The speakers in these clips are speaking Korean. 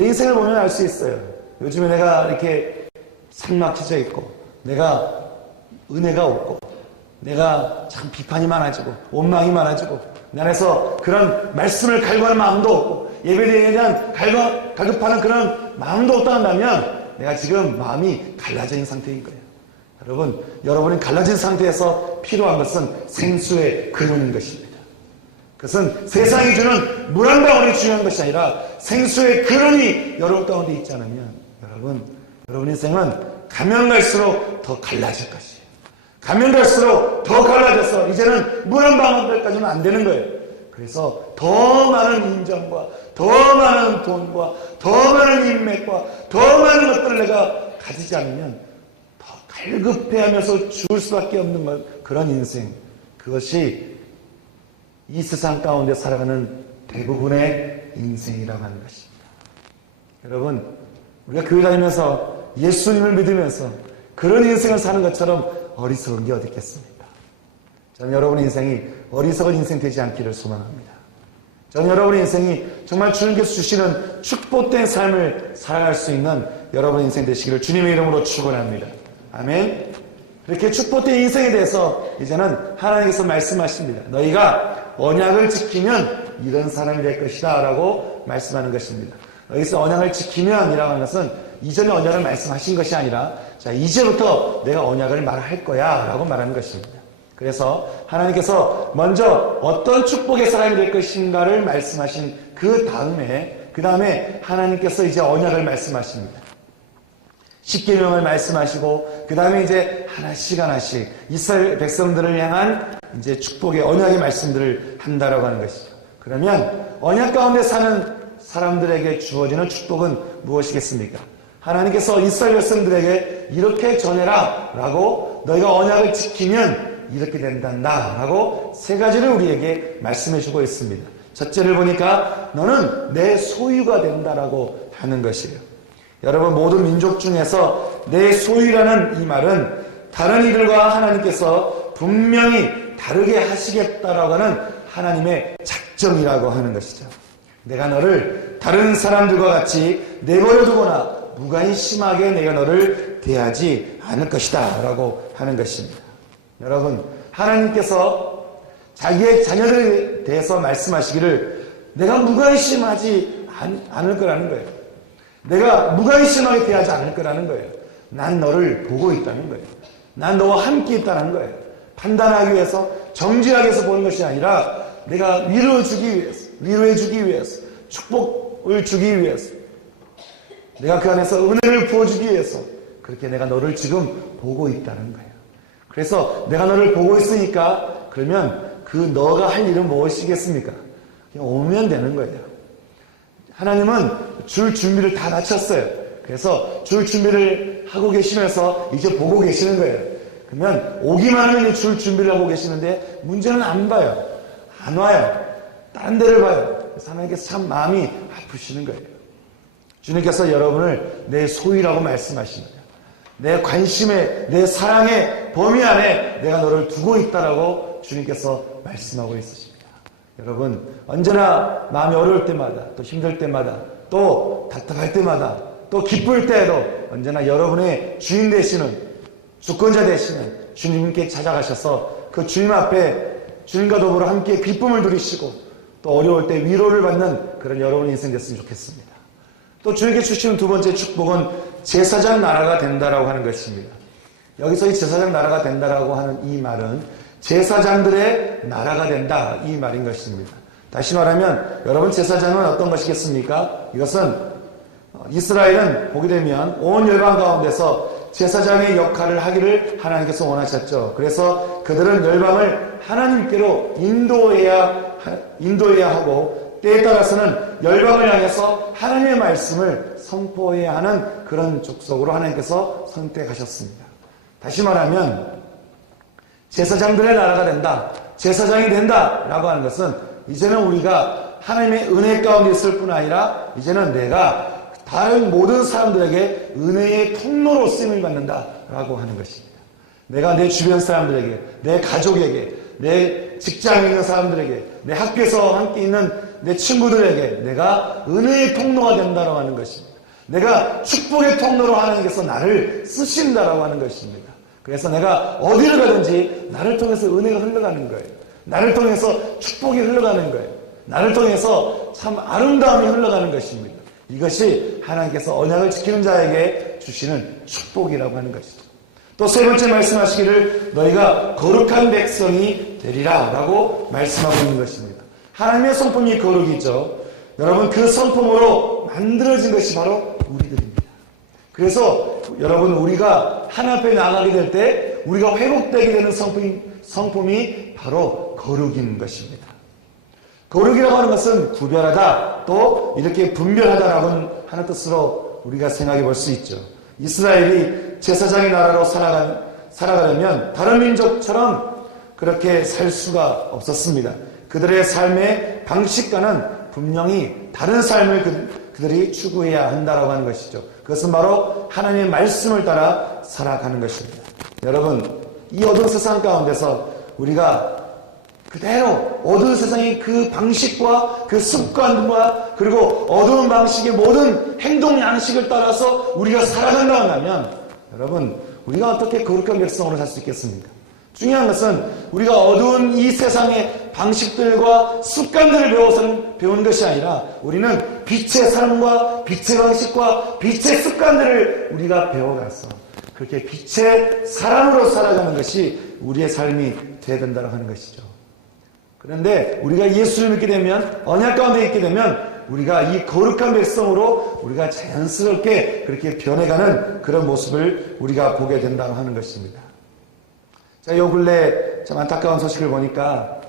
내 인생을 보면 알 수 있어요. 요즘에 내가 이렇게 삭막해져 있고, 내가 은혜가 없고, 내가 참 비판이 많아지고, 원망이 많아지고, 내 안에서 그런 말씀을 갈구하는 마음도 없고, 예배에 대한 갈급하는 그런 마음도 없다 한다면, 내가 지금 마음이 갈라져 있는 상태인 거예요. 여러분이 갈라진 상태에서 필요한 것은 생수의 근원인 것입니다. 그것은 세상이 주는 물 한 방울이 중요한 것이 아니라 생수의 근원이 여러분 가운데 있지 않으면 여러분 인생은 가면 갈수록 더 갈라질 것이에요. 가면 갈수록 더 갈라져서 이제는 물 한 방울까지는 안 되는 거예요. 그래서 더 많은 인정과 더 많은 돈과 더 많은 인맥과 더 많은 것들을 내가 가지지 않으면 더 갈급해하면서 죽을 수밖에 없는 것, 그런 인생, 그것이 이 세상 가운데 살아가는 대부분의 인생이라고 하는 것입니다. 여러분, 우리가 교회 다니면서 예수님을 믿으면서 그런 인생을 사는 것처럼 어리석은 게 어디 있겠습니까? 저는 여러분의 인생이 어리석은 인생 되지 않기를 소망합니다. 저는 여러분의 인생이 정말 주님께서 주시는 축복된 삶을 살아갈 수 있는 여러분의 인생 되시기를 주님의 이름으로 축원합니다. 아멘. 이렇게 축복된 인생에 대해서 이제는 하나님께서 말씀하십니다. 너희가 언약을 지키면 이런 사람이 될 것이다 라고 말씀하는 것입니다. 여기서 언약을 지키면 이라고 하는 것은 이전에 언약을 말씀하신 것이 아니라 자, 이제부터 내가 언약을 말할 거야 라고 말하는 것입니다. 그래서 하나님께서 먼저 어떤 축복의 사람이 될 것인가를 말씀하신 그 다음에 하나님께서 이제 언약을 말씀하십니다. 십계명을 말씀하시고 그 다음에 이제 하나씩 이스라엘 백성들을 향한 이제 축복의 언약의 말씀들을 한다라고 하는 것이죠. 그러면 언약 가운데 사는 사람들에게 주어지는 축복은 무엇이겠습니까? 하나님께서 이스라엘 백성들에게 이렇게 전해라 라고, 너희가 언약을 지키면 이렇게 된단다 라고 세 가지를 우리에게 말씀해 주고 있습니다. 첫째를 보니까 너는 내 소유가 된다라고 하는 것이에요. 여러분, 모든 민족 중에서 내 소유라는 이 말은 다른 이들과 하나님께서 분명히 다르게 하시겠다라고 하는 하나님의 작정이라고 하는 것이죠. 내가 너를 다른 사람들과 같이 내버려두거나 무관심하게 내가 너를 대하지 않을 것이다 라고 하는 것입니다. 여러분, 하나님께서 자기의 자녀들에 대해서 말씀하시기를 내가 무관심하지 않을 거라는 거예요. 내가 무관심하게 대하지 않을 거라는 거예요. 난 너를 보고 있다는 거예요. 난 너와 함께 있다는 거예요. 판단하기 위해서, 정죄하기 위해서 보는 것이 아니라 내가 위로해 주기 위해서, 축복을 주기 위해서, 내가 그 안에서 은혜를 부어주기 위해서 그렇게 내가 너를 지금 보고 있다는 거예요. 그래서 내가 너를 보고 있으니까 그러면 그 너가 할 일은 무엇이겠습니까? 그냥 오면 되는 거예요. 하나님은 줄 준비를 다 마쳤어요. 그래서 줄 준비를 하고 계시면서 이제 보고 계시는 거예요. 그러면 오기만 하면 줄 준비를 하고 계시는데 문제는 안 봐요. 안 와요. 다른 데를 봐요. 그래서 하나님께서 참 마음이 아프시는 거예요. 주님께서 여러분을 내 소유라고 말씀하십니다. 내 관심의, 내 사랑의 범위 안에 내가 너를 두고 있다라고 주님께서 말씀하고 있으십니다. 여러분, 언제나 마음이 어려울 때마다, 또 힘들 때마다, 또 답답할 때마다, 또 기쁠 때에도 언제나 여러분의 주인 되시는, 주권자 되시는 주님께 찾아가셔서 그 주님 앞에 주님과 더불어 함께 기쁨을 누리시고 또 어려울 때 위로를 받는 그런 여러분의 인생 됐으면 좋겠습니다. 또 주님께 주시는 두 번째 축복은 제사장 나라가 된다라고 하는 것입니다. 여기서 이 제사장 나라가 된다라고 하는 이 말은 제사장들의 나라가 된다, 이 말인 것입니다. 다시 말하면 여러분, 제사장은 어떤 것이겠습니까? 이것은 이스라엘은 보게 되면 온 열방 가운데서 제사장의 역할을 하기를 하나님께서 원하셨죠. 그래서 그들은 열방을 하나님께로 인도해야 하고 때에 따라서는 열방을 향해서 하나님의 말씀을 선포해야 하는 그런 족속으로 하나님께서 선택하셨습니다. 다시 말하면 제사장들의 나라가 된다, 제사장이 된다라고 하는 것은 이제는 우리가 하나님의 은혜 가운데 있을 뿐 아니라 이제는 내가 다른 모든 사람들에게 은혜의 통로로 쓰임을 받는다라고 하는 것입니다. 내가 내 주변 사람들에게, 내 가족에게, 내 직장에 있는 사람들에게, 내 학교에서 함께 있는 내 친구들에게 내가 은혜의 통로가 된다고 하는 것입니다. 내가 축복의 통로로 하나님께서 나를 쓰신다라고 하는 것입니다. 그래서 내가 어디를 가든지 나를 통해서 은혜가 흘러가는 거예요. 나를 통해서 축복이 흘러가는 거예요. 나를 통해서 참 아름다움이 흘러가는 것입니다. 이것이 하나님께서 언약을 지키는 자에게 주시는 축복이라고 하는 것이죠. 또 세 번째 말씀하시기를 너희가 거룩한 백성이 되리라 라고 말씀하고 있는 것입니다. 하나님의 성품이 거룩이죠. 여러분 그 성품으로 만들어진 것이 바로 우리들입니다. 그래서 여러분 우리가 하나님 앞에 나가게 될 때 우리가 회복되게 되는 성품이 바로 거룩인 것입니다. 거룩이라고 하는 것은 구별하다 또 이렇게 분별하다라고 하는 뜻으로 우리가 생각해 볼 수 있죠. 이스라엘이 제사장의 나라로 살아가려면 다른 민족처럼 그렇게 살 수가 없었습니다. 그들의 삶의 방식과는 분명히 다른 삶을 그들이 추구해야 한다라고 하는 것이죠. 그것은 바로 하나님의 말씀을 따라 살아가는 것입니다. 여러분, 이 어두운 세상 가운데서 우리가 그대로 어두운 세상의 그 방식과 그 습관과 그리고 어두운 방식의 모든 행동 양식을 따라서 우리가 살아간다고 하면 여러분 우리가 어떻게 거룩한 백성으로 살 수 있겠습니까? 중요한 것은 우리가 어두운 이 세상의 방식들과 습관들을 배우는 것이 아니라 우리는 빛의 삶과 빛의 방식과 빛의 습관들을 우리가 배워가서 그렇게 빛의 사람으로 살아가는 것이 우리의 삶이 되어야 된다고 하는 것이죠. 그런데 우리가 예수를 믿게 되면 언약 가운데 있게 되면 우리가 이 거룩한 백성으로 우리가 자연스럽게 그렇게 변해가는 그런 모습을 우리가 보게 된다고 하는 것입니다. 자, 요 근래 참 안타까운 소식을 보니까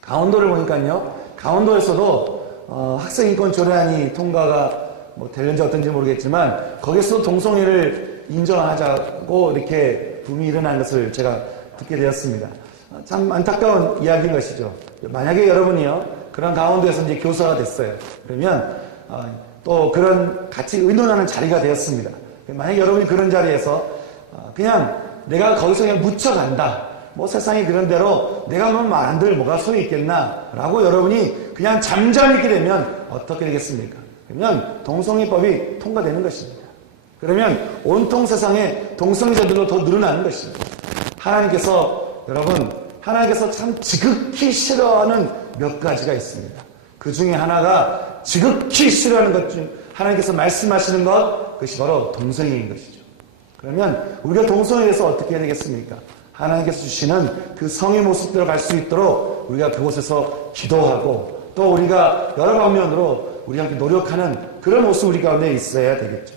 강원도를 보니까요. 강원도에서도 학생인권 조례안이 통과가 될는지 어떤지 모르겠지만 거기서도 동성애를 인정하자고 이렇게 붐이 일어난 것을 제가 듣게 되었습니다. 참 안타까운 이야기인 것이죠. 만약에 여러분이요 그런 강원도에서 이제 교사가 됐어요. 그러면 또 그런 같이 의논하는 자리가 되었습니다. 만약에 여러분이 그런 자리에서 그냥 내가 거기서 그냥 묻혀간다. 세상이 그런 대로 내가 하면 말한들 뭐가 소용이 있겠나 라고 여러분이 그냥 잠잠히 있게 되면 어떻게 되겠습니까? 그러면 동성애법이 통과되는 것입니다. 그러면 온통 세상에 동성애자들로 더 늘어나는 것입니다. 하나님께서 참 지극히 싫어하는 몇 가지가 있습니다. 그 중에 하나가 지극히 싫어하는 것 중 하나님께서 말씀하시는 그것이 바로 동성애인 것이죠. 그러면 우리가 동성애에 대해서 어떻게 해야 되겠습니까? 하나님께서 주시는 그 성의 모습대로 갈 수 있도록 우리가 그곳에서 기도하고 또 우리가 여러 방면으로 우리가 노력하는 그런 모습 우리 가운데 있어야 되겠죠.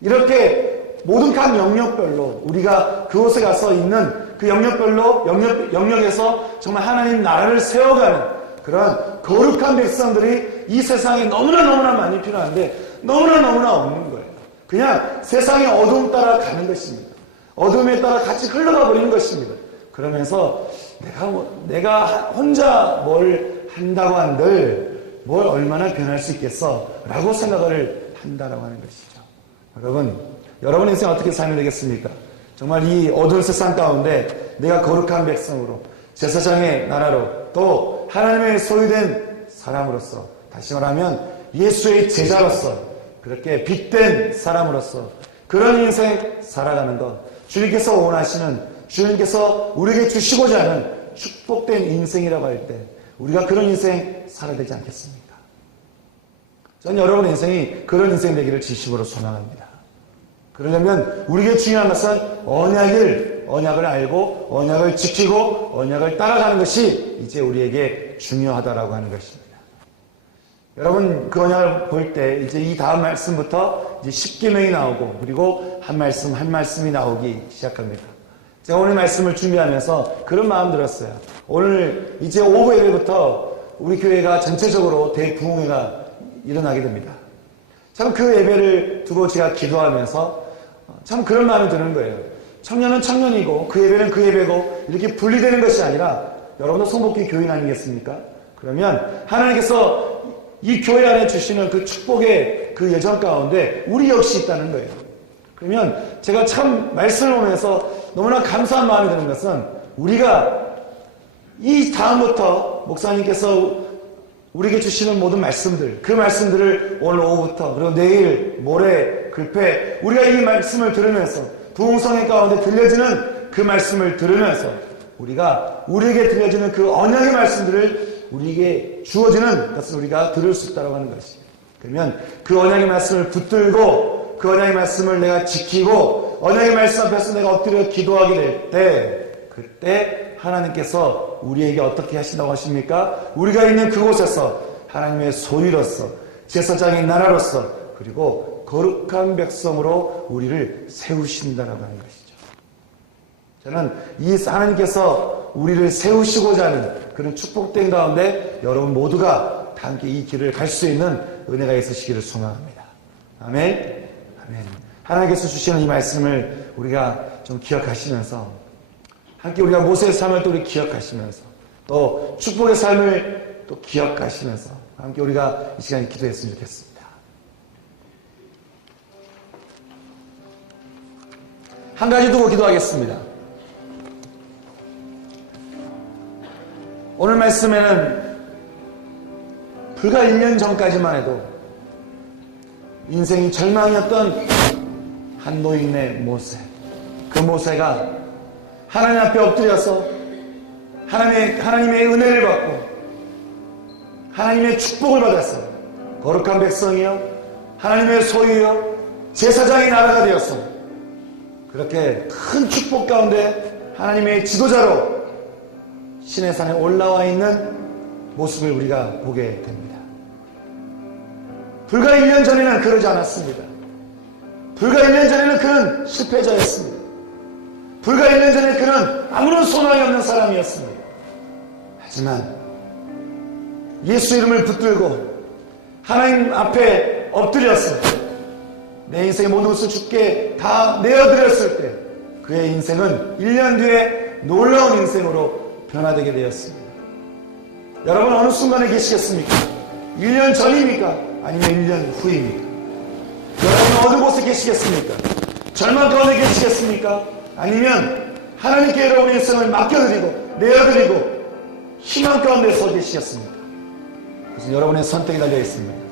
이렇게 모든 각 영역별로 우리가 그곳에 가서 있는 그 영역에서 정말 하나님 나라를 세워가는 그런 거룩한 백성들이 이 세상에 너무나 많이 필요한데 너무나 없는 거예요. 그냥 세상의 어둠 따라 가는 것입니다. 어둠에 따라 같이 흘러가 버리는 것입니다. 그러면서 내가 혼자 뭘 한다고 한들 뭘 얼마나 변할 수 있겠어 라고 생각을 한다라고 하는 것이죠. 여러분 인생 어떻게 살면 되겠습니까? 정말 이 어두운 세상 가운데 내가 거룩한 백성으로 제사장의 나라로 또 하나님의 소유된 사람으로서 다시 말하면 예수의 제자로서 그렇게 빛된 사람으로서 그런 인생 살아가는 것 주님께서 원하시는 주님께서 우리에게 주시고자 하는 축복된 인생이라고 할 때 우리가 그런 인생 살아야 되지 않겠습니까? 저는 여러분의 인생이 그런 인생 되기를 진심으로 소망합니다. 그러려면 우리에게 중요한 것은 언약을 알고 언약을 지키고 언약을 따라가는 것이 이제 우리에게 중요하다라고 하는 것입니다. 여러분 그 언약을 볼 때 이제 이 다음 말씀부터 이제 10계명이 나오고 그리고 한 말씀이 나오기 시작합니다. 제가 오늘 말씀을 준비하면서 그런 마음 들었어요. 오늘 이제 오후 예배부터 우리 교회가 전체적으로 대부흥회가 일어나게 됩니다. 참 그 예배를 두고 제가 기도하면서 참 그런 마음이 드는 거예요. 청년은 청년이고 그 예배는 그 예배고 이렇게 분리되는 것이 아니라 여러분도 성복기 교인 아니겠습니까? 그러면 하나님께서 이 교회 안에 주시는 그 축복의 그 예정 가운데 우리 역시 있다는 거예요. 그러면 제가 참 말씀을 보면서 너무나 감사한 마음이 드는 것은 우리가 이 다음부터 목사님께서 우리에게 주시는 모든 말씀들, 그 말씀들을 오늘 오후부터 그리고 내일, 모레, 글패 우리가 이 말씀을 들으면서 부흥성의 가운데 들려지는 그 말씀을 들으면서 우리가 우리에게 들려지는 그 언약의 말씀들을 우리에게 주어지는 것을 우리가 들을 수 있다고 하는 것이에요. 그러면 그 언약의 말씀을 붙들고 그 언약의 말씀을 내가 지키고 언약의 말씀 앞에서 내가 엎드려 기도하게 될 때 그때 하나님께서 우리에게 어떻게 하신다고 하십니까? 우리가 있는 그곳에서 하나님의 소유로서 제사장의 나라로서 그리고 거룩한 백성으로 우리를 세우신다라고 하는 것이죠. 저는 이 하나님께서 우리를 세우시고자 하는 그런 축복된 가운데 여러분 모두가 다 함께 이 길을 갈 수 있는 은혜가 있으시기를 소망합니다. 아멘. 아멘. 하나님께서 주시는 이 말씀을 우리가 좀 기억하시면서 함께 우리가 모세의 삶을 또 우리 기억하시면서 또 축복의 삶을 또 기억하시면서 함께 우리가 이 시간에 기도했으면 좋겠습니다. 한 가지 두고 기도하겠습니다. 오늘 말씀에는 불과 1년 전까지만 해도 인생이 절망이었던 한 노인의 모세, 그 모세가 하나님 앞에 엎드려서 하나님의 은혜를 받고 하나님의 축복을 받아서 거룩한 백성이요 하나님의 소유요 제사장의 나라가 되었어. 그렇게 큰 축복 가운데 하나님의 지도자로 신의 산에 올라와 있는 모습을 우리가 보게 됩니다. 불과 1년 전에는 그러지 않았습니다. 불과 1년 전에는 그는 실패자였습니다. 불과 1년 전에 그는 아무런 소망이 없는 사람이었습니다. 하지만 예수 이름을 붙들고 하나님 앞에 엎드려서 내 인생의 모든 것을 주께 다 내어드렸을 때 그의 인생은 1년 뒤에 놀라운 인생으로 변화되게 되었습니다. 여러분 어느 순간에 계시겠습니까? 1년 전입니까? 아니면 1년 후입니까? 여러분 어느 곳에 계시겠습니까? 절망 가운데 계시겠습니까? 아니면 하나님께 여러분의 인생을 맡겨드리고 내어드리고 희망 가운데 서 계시겠습니까? 그래서 여러분의 선택이 달려 있습니다.